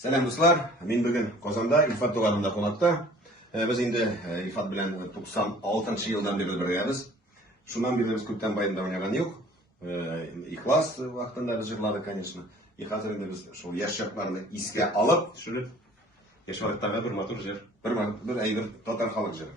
Selam dostlar, men bugün Qozonda İlfat to'g'onida qonaqda. Biz endi İlfat bilan 96-yildan beri birgamiz. Shundan beri biz ko'pdan bayramda o'ynagan yo'q. İxlos vaqtida biz yig'ladik, конечно. Hozir endi biz shu yosh chaqlarni esga olib, tushirib yashamoqdagi bir motor jir, bir ayg'ir totar xalq jiri.